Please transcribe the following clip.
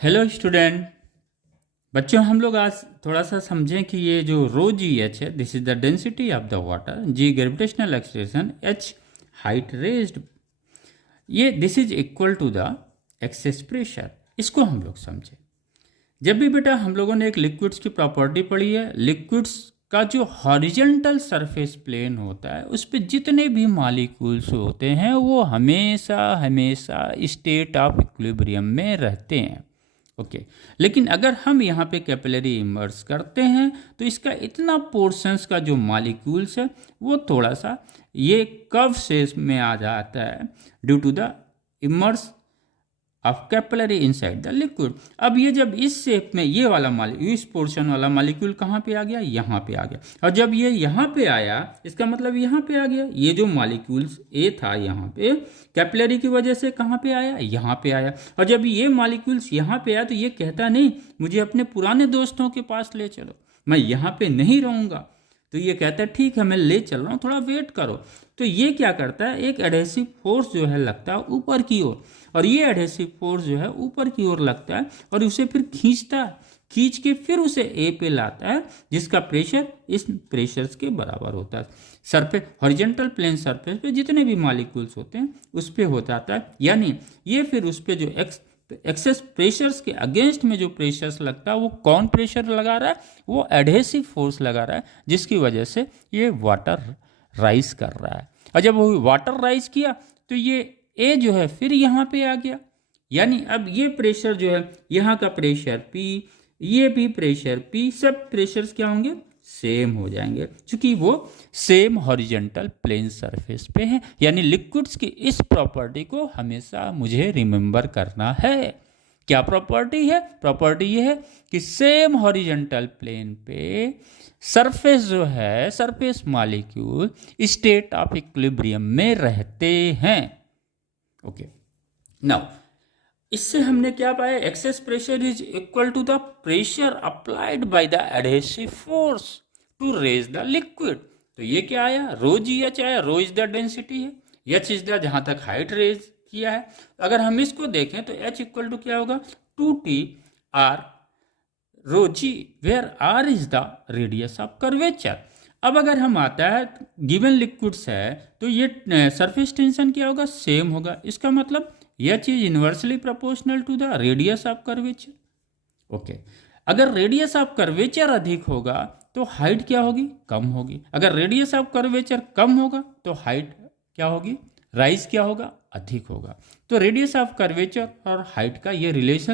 Hello student. बच्चों, हम लोग आज थोड़ा सा समझें कि ये जो रो जी एच है, this is the density of the water, G gravitational acceleration, H height raised, ये this is equal to the excess pressure. इसको हम लोग समझें। जब भी बेटा हम लोगों ने एक लिक्विड्स की प्रॉपर्टी पढ़ी है, लिक्विड्स का जो हॉरिजॉन्टल सरफेस प्लेन होता है उस पे जितने भी मॉलिक्यूल्स होते हैं वो हमेशा हमेशा स्टेट ऑफ इक्विलिब्रियम में रहते हैं। ओके लेकिन अगर हम यहाँ पे कैपिलरी इमर्स करते हैं तो इसका इतना पोर्शंस का जो मॉलिक्यूल्स है वो थोड़ा सा ये कर्व शेप में आ जाता है due to the immerse of capillary inside the liquid. अब ये जब इस शेप में ये वाला मॉलिक्यूल, इस पोर्शन वाला मॉलिक्यूल कहाँ पे आ गया, यहाँ पे आ गया। और जब ये यहाँ पे आया इसका मतलब यहाँ पे आ गया। ये जो मॉलिक्यूल्स ए था यहाँ पे कैपिलरी की वजह से कहाँ पे आया, यहाँ पे आया। और जब ये मॉलिक्यूल्स यहाँ पे आया तो ये कहता नहीं मुझे अपने पुराने दोस्तों के पास ले चलो, मैं यहाँ पे नहीं रहूँगा। तो ये कहता है ठीक है मैं ले चल रहा हूँ, थोड़ा वेट करो। तो ये क्या करता है, एक एडहेसिव फोर्स जो है लगता है ऊपर की ओर, और ये एडहेसिव फोर्स जो है ऊपर की ओर लगता है और उसे फिर खींचता है, खींच के फिर उसे ए पे लाता है जिसका प्रेशर इस प्रेशर्स के बराबर होता है। सरफेस हॉरिजॉन्टल प्लेन सरफेस पे जितने भी मॉलिक्यूल्स होते हैं उस पे हो जाता है, यानी ये फिर उस पे जो एक्सेस प्रेशर्स के अगेंस्ट में जो प्रेशर्स लगता है वो कौन प्रेशर लगा रहा है, वो एडहेसिव फोर्स लगा रहा है जिसकी वजह से ये वाटर राइज कर रहा है। और जब वो वाटर राइज किया तो ये ए जो है फिर यहाँ पे आ गया, यानी अब ये प्रेशर जो है यहाँ का प्रेशर पी, ये भी प्रेशर पी, सब प्रेशर्स क्या होंगे, सेम हो जाएंगे क्योंकि वो सेम हॉरिजॉन्टल प्लेन सरफेस पे है। यानी लिक्विड्स की इस प्रॉपर्टी को हमेशा मुझे रिमेंबर करना है। क्या प्रॉपर्टी है, प्रॉपर्टी ये है कि सेम हॉरिजॉन्टल प्लेन पे सरफेस जो है, surface molecule state of equilibrium में रहते हैं। ओके नाउ इससे हमने क्या पाया, excess pressure is equal to the pressure applied by the adhesive force to raise the liquid. तो ये क्या आया, रो जी एच आया। रो इज द डेंसिटी है, एच इज द जहां तक हाइट रेज किया है। अगर हम इसको देखें तो एच इक्वल टू क्या होगा, 2t r rho g, where r is the radius of curvature. अब अगर हम आता है गिवन लिक्विड्स है तो ये सरफेस टेंशन क्या होगा, सेम होगा। इसका मतलब यह चीज inversely proportional to the radius of curvature. Okay अगर रेडियस ऑफ कर्वेचर अधिक होगा तो हाइट क्या होगी, कम होगी। अगर रेडियस ऑफ कर्वेचर कम होगा तो हाइट क्या होगी, राइज क्या होगा, अधिक होगा। तो रेडियस ऑफ कर्वेचर और हाइट का ये रिलेशन